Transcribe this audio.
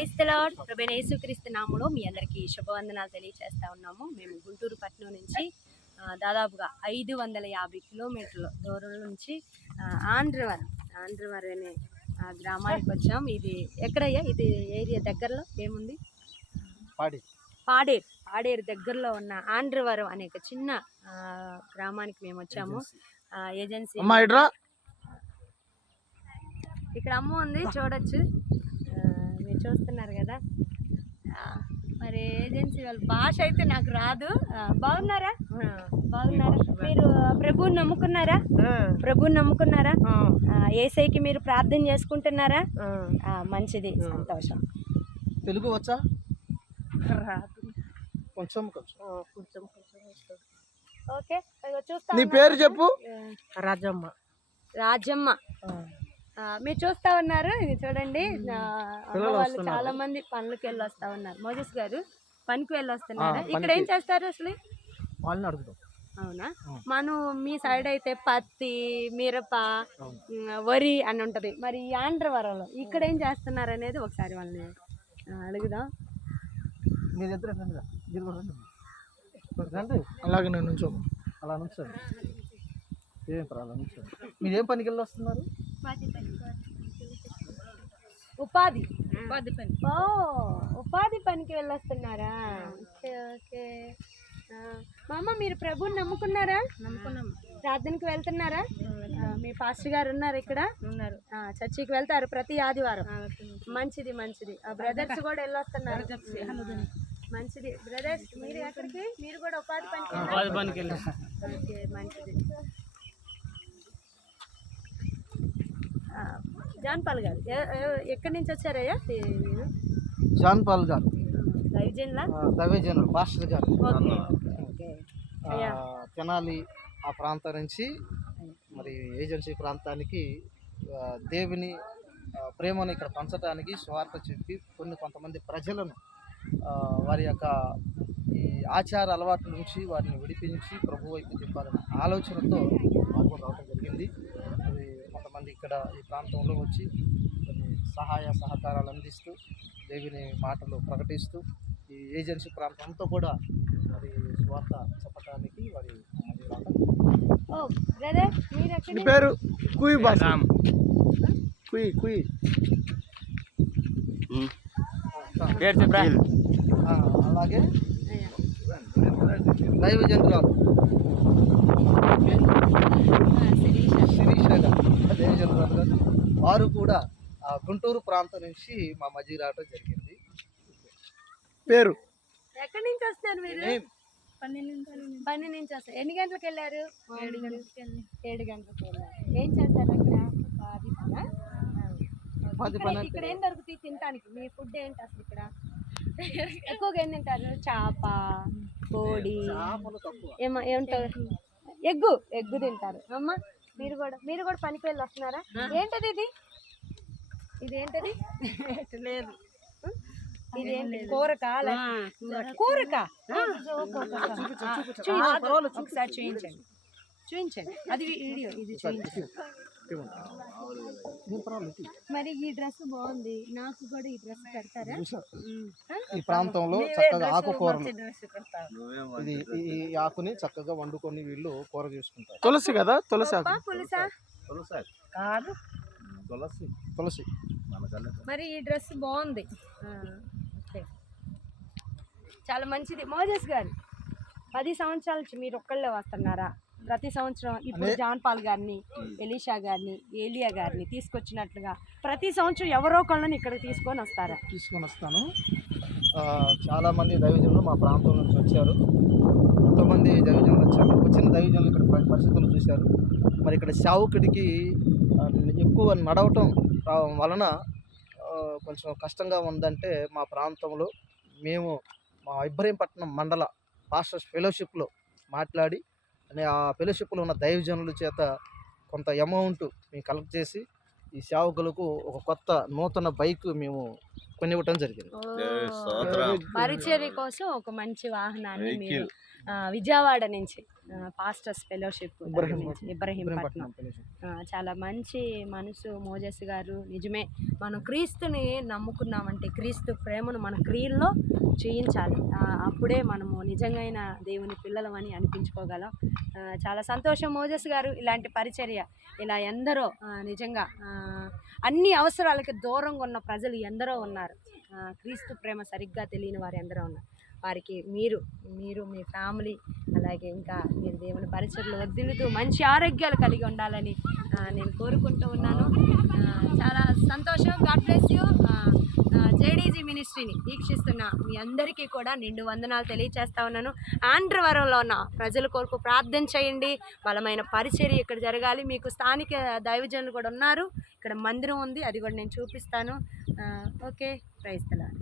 Praise the lord. ప్రభువైన యేసుక్రీస్తు నామములో మీ అందరికీ శుభవందనాలు తెలియజేస్తా ఉన్నాము. మేము గుంటూరు పట్టణం నుంచి దాదాపుగా 550 కిలోమీటర్ల దూరం నుంచి ఆంధ్రవరం అనే గ్రామానికి వచ్చాం. ఇది ఎక్కడయ్యా? ఇది ఏరియా దగ్గరలో ఏముంది? పాడేరు దగ్గరలో ఉన్న ఆంధ్రవరం అనే ఒక చిన్న గ్రామానికి మేము వచ్చాము. ఏజెన్సీ ఇక్కడ అమ్మ ఉంది, చూడొచ్చు. మీరు చూస్తున్నారు కదా. మరి ఏజెన్సీ వాళ్ళ భాష అయితే నాకు రాదు. బాగున్నారా? మీరు ప్రభువుని నమ్ముకున్నారా? యేసయ్యకి మీరు ప్రార్థన చేసుకుంటున్నారా? మంచిది, సంతోషం. తెలుగు వచ్చా? కొంచెం ఓకే, చూస్తా. నీ పేరు చెప్పు. రాజమ్మ. మీరు చూస్తా ఉన్నారు, ఇది చూడండి. వాళ్ళు చాలా మంది పనులకి వెళ్ళి వస్తా ఉన్నారు. మోజస్ గారు పనికి వెళ్ళి వస్తున్నారు. ఇక్కడ ఏం చేస్తారు అసలు? వాళ్ళని అడుగుతాం. అవునా? మనం మీ సైడ్ అయితే పత్తి, మిరప, వరి అని ఉంటది. మరి ఈ ఆంధ్రవరంలో ఇక్కడ ఏం చేస్తున్నారు అనేది ఒకసారి వాళ్ళని అడుగుదాం. అలాగే నేను నుంచో అలా నుంచోండి. మీరేం పనికి వెళ్ళి వస్తున్నారు? ఉపాధి పని. ఉపాధి పనికి వెళ్ళొస్తున్నారా? Okay okay. మామ, మీరు ప్రభుని నమ్ముకున్నారా? ప్రార్థనకి వెళ్తున్నారా? మీ పాస్టర్ గారు ఉన్నారు ఇక్కడ? ఉన్నారు. చర్చికి వెళ్తారు ప్రతి ఆదివారం. మంచిది. బ్రదర్స్ కూడా వెళ్ళొస్తున్నారు. మంచిది. బ్రదర్స్, మీరు ఎక్కడికి? మీరు కూడా ఉపాధి పనికి? ఓకే, మంచిది. జాన్ పాల్ గారు ఎక్కడి నుంచి వచ్చారయ్యా? జాన్ పాల్ గారు దైవజనుల పాస్టర్ గారు తెనాలి ఆ ప్రాంతం నుంచి మరి ఏజెన్సీ ప్రాంతానికి దేవుని ప్రేమను ఇక్కడ పంచడానికి స్వార్థ చెప్పి కొంతమంది ప్రజలను వారి యొక్క ఈ ఆచార అలవాట్ల నుంచి వారిని విడిపించి ప్రభు వైపు తిప్పాలనే ఆలోచనతో మాకు రావడం జరిగింది. అది కొంతమంది ఇక్కడ ఈ ప్రాంతంలో వచ్చి కొన్ని సహాయ సహకారాలు అందిస్తూ దేవుని మాటలు ప్రకటిస్తూ ఈ ఏజెన్సీ ప్రాంతంతో కూడా మరి స్వార్థ చెప్పడానికి వారి పేరు కుయ్ భాష. అలాగే దైవజనురాలు శిరీష గారు, దైవజనురాలు గారు, వారు కూడా గుంటూరు ప్రాంతం నుంచి మా మధ్య రావడం జరిగింది. పేరు ఎక్కడి నుంచి వస్తున్నారు మీరు? 12 నుంచి వస్తారు. ఎన్ని గంటలకు వెళ్ళారు? 7 గంటలకు వెళ్ళారు. ఏం చేస్తారు అక్కడ? ఇక్కడ ఏం దొరుకుతాయి తినడానికి? మీ ఫుడ్ ఏంటి అసలు ఇక్కడ? ఎక్కువగా ఏం తింటారు? చేప, కోడి, ఏమంటారు? ఎగ్గు తింటారు. అమ్మ, మీరు కూడా పనికి వెళ్ళి వస్తున్నారా? ఏంటది ఇది? ఇదేంటది? లేదు, ఇదేంటి? కూరక? ఒకసారి చూపించండి. అది వీడియో, ఇది చూపించండి. మరి ఈ డ్రెస్ బాగుంది, నాకు కూడా ఈ డ్రెస్ పెడతారా? ఈ ప్రాంతంలో చక్కగా ఆకుకూరలు, ఇది ఈ ఆకుని చక్కగా వండుకొని వీళ్ళు కూర చేసుకుంటారు. తులసి కదా? తులసి. మరి ఈ డ్రెస్ బాగుంది, చాలా మంచిది. మోజస్ గారు 10 సంవత్సరాల నుంచి మీరు ఒక్కళ్ళే వస్తున్నారా? ప్రతి సంవత్సరం ఇప్పుడు జాన్ పాల్ గారిని, ఎలీషా గారిని, ఏలియా గారిని తీసుకొచ్చినట్లుగా ప్రతి సంవత్సరం ఎవరో ఒకళ్ళని ఇక్కడికి తీసుకొని వస్తాను. చాలామంది దైవజనులు మా ప్రాంతం నుంచి వచ్చారు. ఎంతోమంది దైవజనులు వచ్చారు. వచ్చిన దైవజనులు ఇక్కడ పరిస్థితులు చూశారు. మరి ఇక్కడ సేవకుడికి ఎక్కువ నడవటం వలన కొంచెం కష్టంగా ఉందంటే మా ప్రాంతంలో మేము మా ఇబ్రహీంపట్నం మండల పాస్టర్స్ ఫెలోషిప్లో మాట్లాడి ఆ ఫెలోషిప్లో ఉన్న దైవజనుల చేత కొంత అమౌంట్ మేము కలెక్ట్ చేసి ఈ సేవకులకు ఒక కొత్త నూతన బైక్ మేము కొనివ్వటం జరిగింది. పరిచర్య కోసం ఒక మంచి వాహనాన్ని మీరు విజయవాడ నుంచి పాస్టర్స్ ఫెలోషిప్ ఇబ్రహీంపట్నం. ఇబ్రహీంపట్నం. చాలా మంచి మనసు మోజెస్ గారు. నిజమే, మనం క్రీస్తుని నమ్ముకున్నామంటే క్రీస్తు ప్రేమను మన క్రియల్లో చూయించాలి. అప్పుడే మనము నిజంగా దేవుని పిల్లలమని అనిపించుకోగలం. చాలా సంతోషం మోజెస్ గారు, ఇలాంటి పరిచర్య ఇలా ఎందరో నిజంగా అన్ని అవసరాలకి దూరంగా ఉన్న ప్రజలు ఎందరో ఉన్నారు. క్రీస్తు ప్రేమ సరిగ్గా తెలియని వారు ఎందరో ఉన్నారు. వారికి మీరు మీ ఫ్యామిలీ అలాగే ఇంకా మీరు దేవుని పరిచర్లు వర్ధిల్లుతూ మంచి ఆరోగ్యాలు కలిగి ఉండాలని నేను కోరుకుంటూ ఉన్నాను. చాలా సంతోషం. God bless you. జేడీజీ మినిస్ట్రీని వీక్షిస్తున్న మీ అందరికీ కూడా నిండు వందనాలు తెలియచేస్తా ఉన్నాను. ఆంధ్రవరంలో ఉన్న ప్రజల కొరకు ప్రార్థన చేయండి. బలమైన పరిచర్య ఇక్కడ జరగాలి. మీకు స్థానిక దైవజనులు కూడా ఉన్నారు. ఇక్కడ మందిరం ఉంది, అది కూడా నేను చూపిస్తాను. Okay, praise the lord.